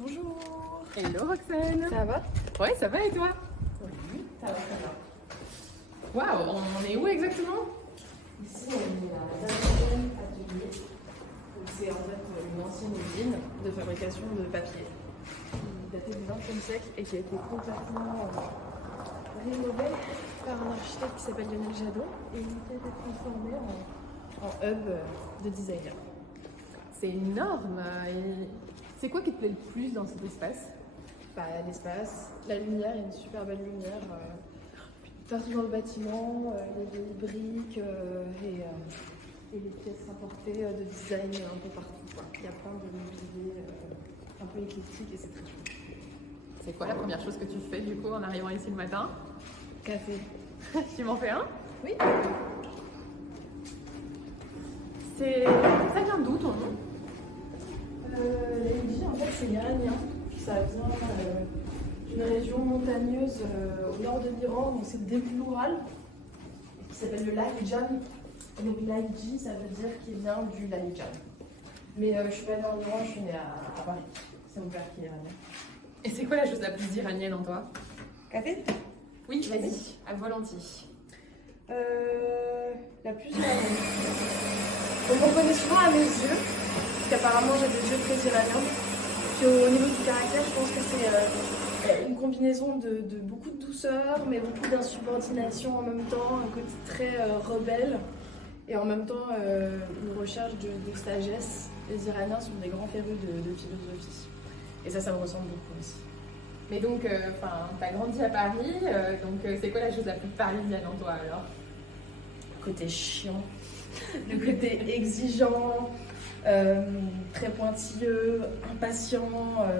Bonjour. Hello Roxane. Ça va? Ouais, ça va et toi? Oui, ça va, ça va. Waouh, on est où exactement? Ici, on est à Davidson Atelier. Donc, c'est en fait une ancienne usine de fabrication de papier qui datait du XXe siècle et qui a été complètement rénovée par un architecte qui s'appelle Lionel Jadot et qui a été transformée en hub de designer. C'est énorme. Et c'est quoi qui te plaît le plus dans cet espace? Bah, l'espace, la lumière, il y a une super belle lumière partout dans le bâtiment, il y a des briques et les pièces importées de design un peu partout, quoi. Il y a plein de mobilier un peu éclectique et c'est très chouette. C'est quoi la première chose que tu fais du coup en arrivant ici le matin? Café. Tu m'en fais un? Oui. Ça vient d'où ton nom? L'Elgie, en fait, c'est iranien. Ça vient d'une région montagneuse au nord de l'Iran, donc c'est le début de l'Oural, qui s'appelle le Lahijan. Et donc Lahiji, ça veut dire qu'il vient du Lahijan. Mais je suis pas née en Iran, je suis née à Paris. C'est mon père qui est iranien. Et c'est quoi la chose la plus iranienne en toi? Café? Oui, vas-y, à volontiers. La plus iranienne. On me reconnaît souvent à mes yeux, parce qu'apparemment j'ai des yeux très iraniens. Puis au niveau du caractère, je pense que c'est une combinaison de beaucoup de douceur, mais beaucoup d'insubordination en même temps, un côté très rebelle, et en même temps une recherche de sagesse. Les Iraniens sont des grands férus de philosophie. Et ça me ressemble beaucoup aussi. Mais donc, t'as grandi à Paris, c'est quoi la chose la plus parisienne en toi alors? Le côté chiant, le côté exigeant, très pointilleux, impatient,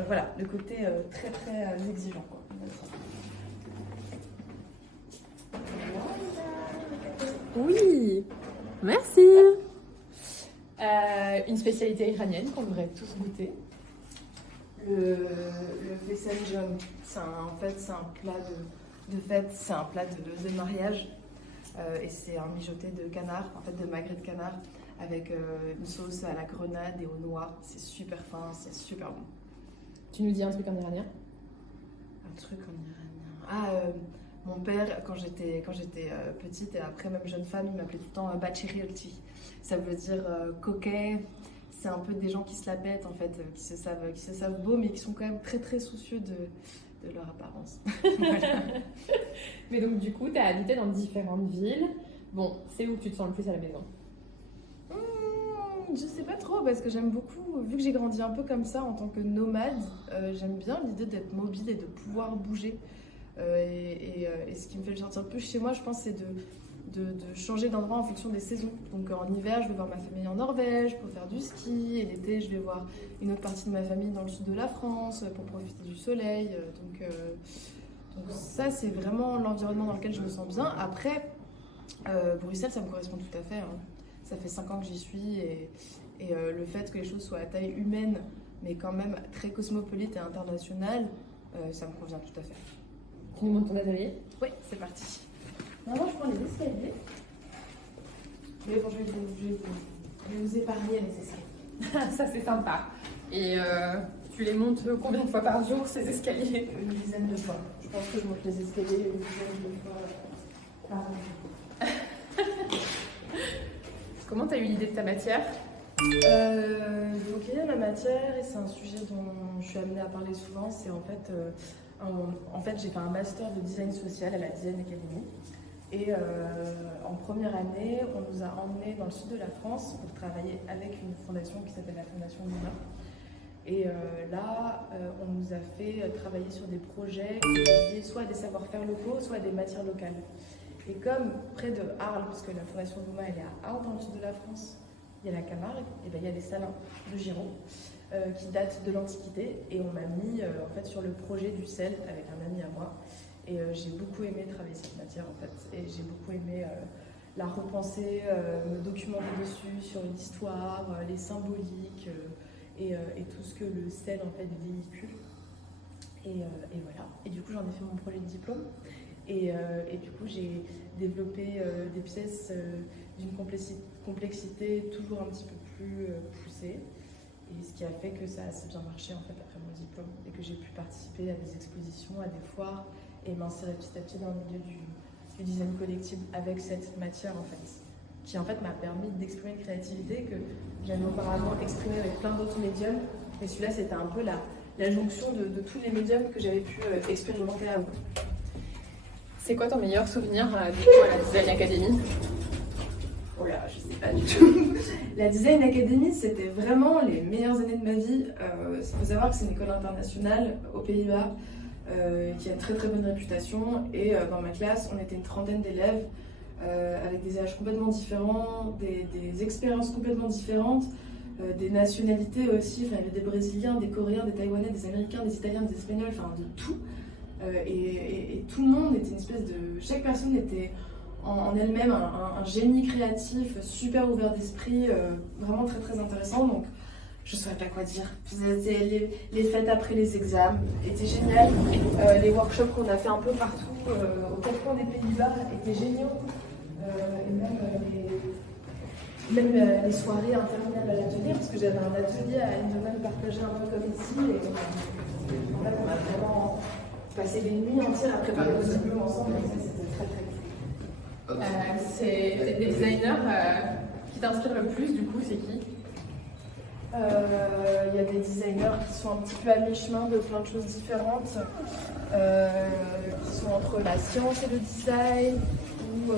voilà, le côté très très exigeant, quoi. Oui, merci. Une spécialité iranienne qu'on devrait tous goûter. Le fesenjom, en fait c'est un plat de fête, c'est un plat de mariage et c'est un mijoté de canard, en fait de magret de canard avec une sauce à la grenade et aux noix. C'est super fin, c'est super bon. Tu nous dis un truc en iranien? Un truc en iranien. Mon père, quand j'étais petite et après même jeune femme, il m'appelait tout le temps Bachiriolti. Ça veut dire coquet. C'est un peu des gens qui se la pètent en fait, qui se savent beaux, mais qui sont quand même très très soucieux de leur apparence. Voilà. Mais donc du coup, tu as habité dans différentes villes. Bon, c'est où tu te sens le plus à la maison? Je sais pas trop, parce que j'aime beaucoup, vu que j'ai grandi un peu comme ça en tant que nomade, j'aime bien l'idée d'être mobile et de pouvoir bouger. Et ce qui me fait le sortir plus chez moi, je pense, c'est de changer d'endroit en fonction des saisons. Donc en hiver, je vais voir ma famille en Norvège pour faire du ski, et l'été, je vais voir une autre partie de ma famille dans le sud de la France pour profiter du soleil. Donc ça, c'est vraiment l'environnement dans lequel je me sens bien. Après, Bruxelles, ça me correspond tout à fait, hein. Ça fait 5 ans que j'y suis et le fait que les choses soient à taille humaine, mais quand même très cosmopolite et internationale, ça me convient tout à fait. Tu nous montres ton atelier? Oui, c'est parti. Maintenant, je prends les escaliers. Mais bon, je vais vous épargner les escaliers. Ça, c'est sympa. Et tu les montes combien de fois par jour, ces escaliers? Une dizaine de fois. Je pense que je monte les escaliers une dizaine de fois par jour. Comment tu as eu l'idée de ta matière? Donc, il y a ma matière, et c'est un sujet dont je suis amenée à parler souvent. C'est en fait, j'ai fait un master de design social à la Design Academy. Et en première année, on nous a emmenés dans le sud de la France pour travailler avec une fondation qui s'appelle la Fondation Luna. Et là, on nous a fait travailler sur des projets qui étaient liés soit à des savoir-faire locaux, soit à des matières locales. Et comme près de Arles, parce que la Fondation Luna elle est à Arles dans le sud de la France, il y a la Camargue, et ben, il y a les salins de Giron qui datent de l'Antiquité. Et on m'a mis en fait, sur le projet du sel avec un ami à moi. Et j'ai beaucoup aimé travailler cette matière en fait. Et j'ai beaucoup aimé la repenser, me documenter dessus sur l'histoire, les symboliques et tout ce que le sel en fait véhicule. Et voilà. Et du coup j'en ai fait mon projet de diplôme. Et du coup j'ai développé des pièces d'une complexité toujours un petit peu plus poussée. Et ce qui a fait que ça a assez bien marché en fait après mon diplôme et que j'ai pu participer à des expositions, à des foires et m'insérer petit à petit dans le milieu du design collectif avec cette matière en fait, qui en fait m'a permis d'exprimer une créativité que j'avais auparavant exprimée avec plein d'autres médiums. Et celui-là, c'était un peu la jonction de tous les médiums que j'avais pu expérimenter avant. C'est quoi ton meilleur souvenir du coup à la Design Academy? Oh là, je sais pas du tout. La Design Academy, c'était vraiment les meilleures années de ma vie. Il faut savoir que c'est une école internationale aux Pays-Bas qui a une très très bonne réputation. Et dans ma classe, on était une trentaine d'élèves avec des âges complètement différents, des expériences complètement différentes, des nationalités aussi. Enfin, il y avait des Brésiliens, des Coréens, des Taïwanais, des Américains, des Italiens, des Espagnols, enfin de tout. Et tout le monde était une espèce de... Chaque personne était en elle-même un génie créatif, super ouvert d'esprit, vraiment très très intéressant. Donc je ne saurais pas quoi dire. Les fêtes après les examens étaient géniales. Les workshops qu'on a fait un peu partout, aux quatre coins des Pays-Bas, étaient géniaux. Et même les soirées interminables à l'atelier, parce que j'avais un atelier à Eindhoven partagé un peu comme ici. Et en fait, on a vraiment passé des nuits entières à préparer nos diplômes ensemble. Et ça, c'était très très cool. C'est des designers qui t'inspirent le plus, du coup, c'est qui? Il y a des designers qui sont un petit peu à mi-chemin de plein de choses différentes, qui sont entre la science et le design, ou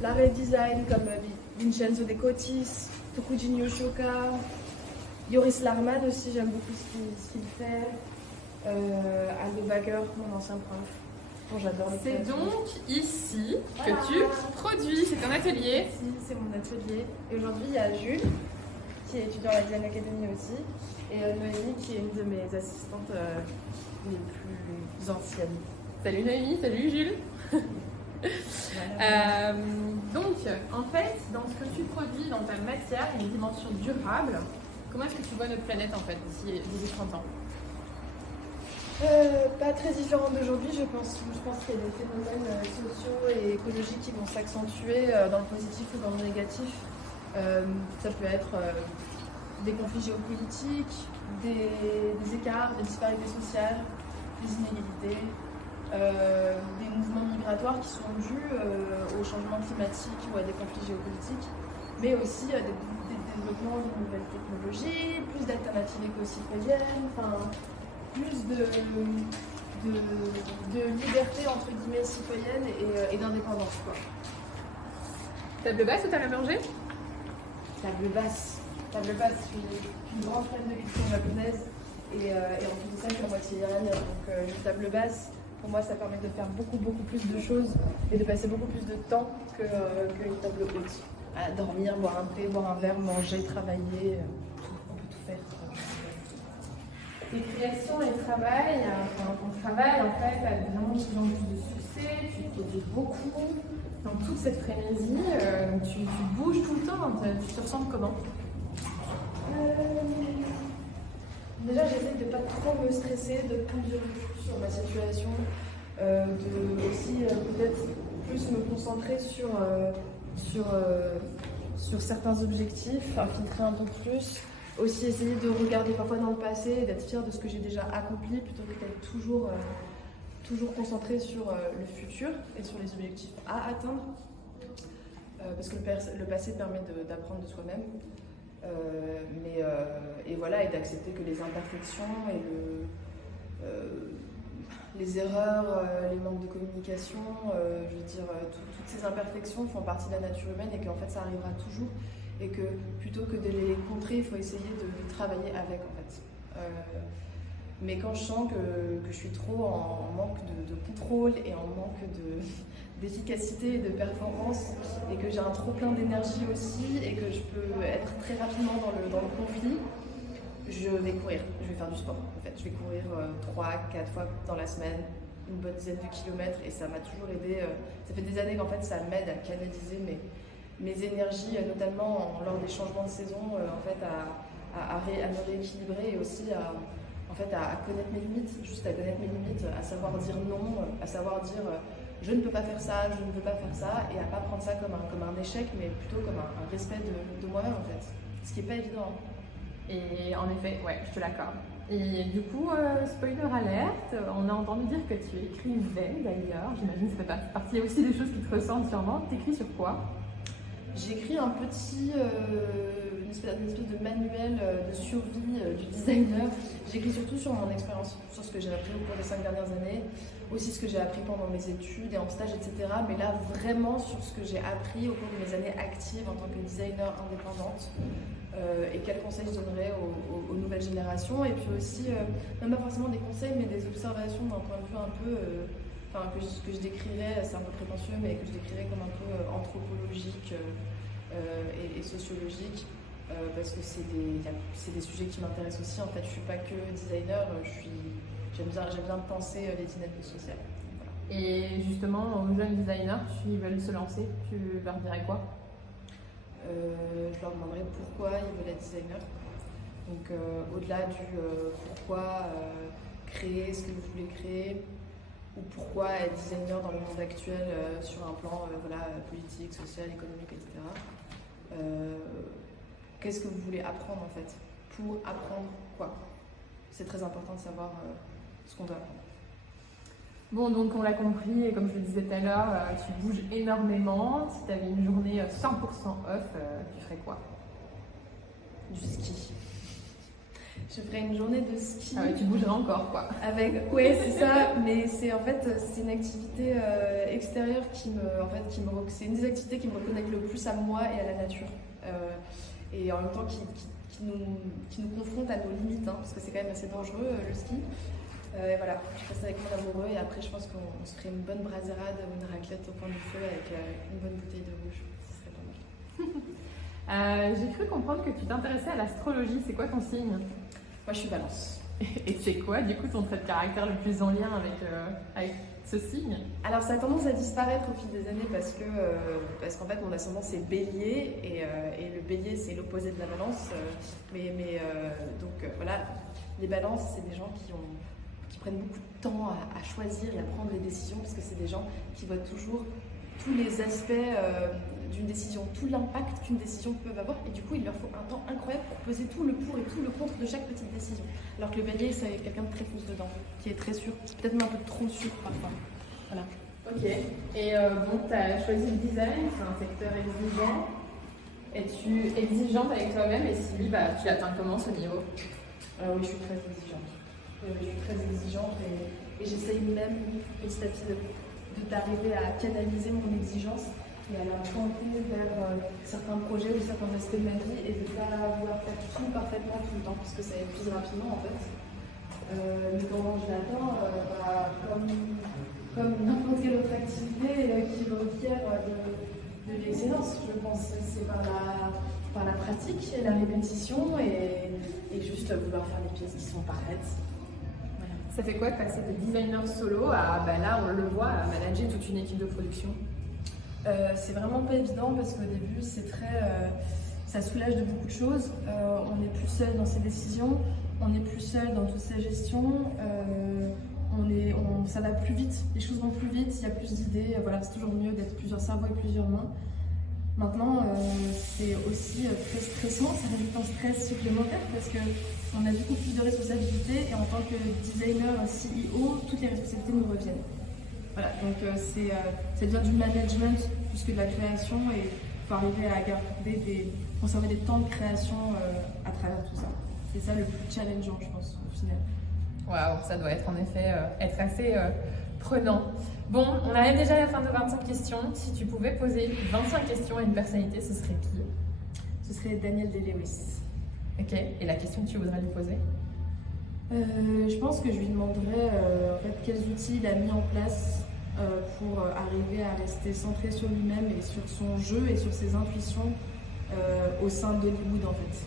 l'art et le design, comme Vincenzo De Cotis, Tokujin Yoshioka, Joris Larman aussi, j'aime beaucoup ce qu'il fait, Aldo Baker, mon ancien prof. Bon, j'adore le C'est création. donc ici que tu produis, c'est un atelier. Ici, c'est mon atelier. Et aujourd'hui, il y a Jules, qui est étudiant à la Design Academy aussi, et Noémie, qui est une de mes assistantes les plus anciennes. Salut Noémie, salut Jules. Donc, en fait, dans ce que tu produis, dans ta matière, il y a une dimension durable. Comment est-ce que tu vois notre planète en fait d'ici 30 ans? Pas très différente d'aujourd'hui, je pense. Je pense qu'il y a des phénomènes sociaux et écologiques qui vont s'accentuer dans le positif ou dans le négatif. Ça peut être des conflits géopolitiques, des écarts, des disparités sociales, des inégalités, des mouvements migratoires qui sont dus au changement climatique ou à des conflits géopolitiques, mais aussi à des développements de nouvelles technologies, plus d'alternatives éco-citoyennes, enfin, plus de liberté entre guillemets citoyenne et d'indépendance, quoi. Table basse ou table à manger? Table basse. Table basse, je suis une grande fan de culture japonaise et en plus de ça, je suis à moitié iranienne. Donc une table basse, pour moi, ça permet de faire beaucoup plus de choses et de passer beaucoup plus de temps qu'une table haute. À dormir, boire un thé, boire un verre, manger, travailler, on peut tout faire. Tes créations et travail, ton travail en fait a vraiment de plus en plus de succès, tu produis beaucoup. Dans toute cette frénésie, tu bouges tout le temps, tu te ressembles comment? Déjà, j'essaie de ne pas trop me stresser, de prendre du recul sur ma situation, de aussi peut-être plus me concentrer sur certains objectifs, filtrer un peu plus. Aussi essayer de regarder parfois dans le passé et d'être fière de ce que j'ai déjà accompli plutôt que d'être toujours concentrée sur le futur et sur les objectifs à atteindre. Parce que le passé permet d'apprendre de soi-même. Et voilà, et d'accepter que les imperfections et les erreurs, les manques de communication, je veux dire, toutes ces imperfections font partie de la nature humaine et qu'en fait ça arrivera toujours. Et que plutôt que de les contrer, il faut essayer de travailler avec en fait. Mais quand je sens que je suis trop en manque de contrôle et en manque d'efficacité et de performance et que j'ai un trop plein d'énergie aussi et que je peux être très rapidement dans le conflit, je vais courir, je vais faire du sport en fait. Je vais courir 3-4 fois dans la semaine, une bonne dizaine de kilomètres et ça m'a toujours aidé. Ça fait des années qu'en fait ça m'aide à canaliser mes énergies, notamment lors des changements de saison, en fait, à me rééquilibrer et aussi à connaître mes limites, juste à connaître mes limites, à savoir dire non, à savoir dire je ne peux pas faire ça, je ne veux pas faire ça, et à pas prendre ça comme un échec, mais plutôt comme un respect de moi-même en fait. Ce qui n'est pas évident. Et en effet, ouais, je te l'accorde. Et du coup, spoiler alerte, on a entendu dire que tu écrivais d'ailleurs. J'imagine que ça fait partie aussi des choses qui te ressemblent sûrement. T'écris sur quoi? J'écris un petit, une espèce de manuel de survie du designer. J'écris surtout sur mon expérience, sur ce que j'ai appris au cours des 5 dernières années, aussi ce que j'ai appris pendant mes études et en stage, etc. Mais là, vraiment sur ce que j'ai appris au cours de mes années actives en tant que designer indépendante et quels conseils je donnerais aux nouvelles générations. Et puis aussi, même pas forcément des conseils, mais des observations d'un point de vue un peu... que je décrirais, c'est un peu prétentieux, mais que je décrirais comme un peu anthropologique et sociologique, parce que c'est des sujets qui m'intéressent aussi. En fait, je suis pas que designer, j'aime bien penser les dynamiques sociales. Voilà. Et justement, aux jeunes designers qui veulent se lancer, tu leur dirais quoi? Je leur demanderais pourquoi ils veulent être designer. Donc, au-delà du pourquoi créer ce que vous voulez créer, ou pourquoi être designer dans le monde actuel sur un plan politique, social, économique, etc. Qu'est-ce que vous voulez apprendre en fait? Pour apprendre quoi? C'est très important de savoir ce qu'on veut apprendre. Bon, donc on l'a compris, et comme je le disais tout à l'heure, tu bouges énormément. Si tu avais une journée 100% off, tu ferais quoi? Du ski. Je ferais une journée de ski. Ah ouais, tu bougerais encore quoi. Ouais, c'est ça, mais c'est une activité extérieure c'est une des activités qui me reconnecte le plus à moi et à la nature. Et en même temps qui nous confronte à nos limites, hein, parce que c'est quand même assez dangereux le ski. Et voilà, je ferais ça avec mon amoureux et après je pense qu'on se ferait une bonne brasserade ou une raclette au coin du feu avec une bonne bouteille de rouge. Ce serait pas mal. J'ai cru comprendre que tu t'intéressais à l'astrologie. C'est quoi ton signe? Moi, je suis Balance. Et c'est quoi, du coup, ton trait de caractère le plus en lien avec ce signe? Alors, ça a tendance à disparaître au fil des années parce qu'en fait, mon ascendant, c'est Bélier et le Bélier, c'est l'opposé de la Balance. Donc, voilà, les Balances, c'est des gens qui prennent beaucoup de temps à choisir et à prendre les décisions parce que c'est des gens qui voient toujours tous les aspects d'une décision, tout l'impact qu'une décision peut avoir et du coup il leur faut un temps incroyable pour peser tout le pour et tout le contre de chaque petite décision. Alors que le Bélier c'est quelqu'un de très fonce dedans, qui est très sûr, peut-être même un peu trop sûr parfois. Voilà. Ok, et bon, tu as choisi le design, c'est un secteur exigeant. Es-tu exigeante avec toi-même et si oui, tu l'atteins comment ce niveau? Oui, je suis très exigeante. Je suis très exigeante et j'essaye même petit à petit d'arriver à canaliser mon exigence et à la pointer vers certains projets ou certains aspects de ma vie et de ne pas vouloir faire tout parfaitement tout le temps parce que ça épuise rapidement en fait. Mais comment je l'atteins comme n'importe quelle autre activité qui requiert de l'excellence, je pense. C'est par la pratique et la répétition et juste vouloir faire des pièces qui sont parfaites. Voilà. Ça fait quoi de passer de designer solo à, là on le voit, à manager toute une équipe de production? C'est vraiment pas évident parce qu'au début ça soulage de beaucoup de choses. On n'est plus seul dans ses décisions, on n'est plus seul dans toute sa gestion. Ça va plus vite, les choses vont plus vite, il y a plus d'idées. Voilà, c'est toujours mieux d'être plusieurs cerveaux et plusieurs mains. Maintenant, c'est aussi très stressant, ça rajoute un stress supplémentaire parce qu'on a beaucoup plus de responsabilités et en tant que designer, CEO, toutes les responsabilités nous reviennent. Voilà, donc ça devient du management plus que de la création et il faut arriver à conserver des temps de création à travers tout ça. C'est ça le plus challengeant, je pense, au final. Waouh, ça doit être en effet être assez prenant. Bon, on arrive déjà à la fin de 25 questions. Si tu pouvais poser 25 questions à une personnalité, ce serait qui? Ce serait Daniel Day-Lewis. Ok, et la question que tu voudrais lui poser? Je pense que je lui demanderais quels outils il a mis en place pour arriver à rester centré sur lui-même et sur son jeu et sur ses intuitions au sein d'Hollywood en fait.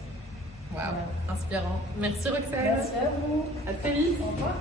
Waouh, inspirant. Merci Roxane. Merci à vous. À très vite. Au revoir.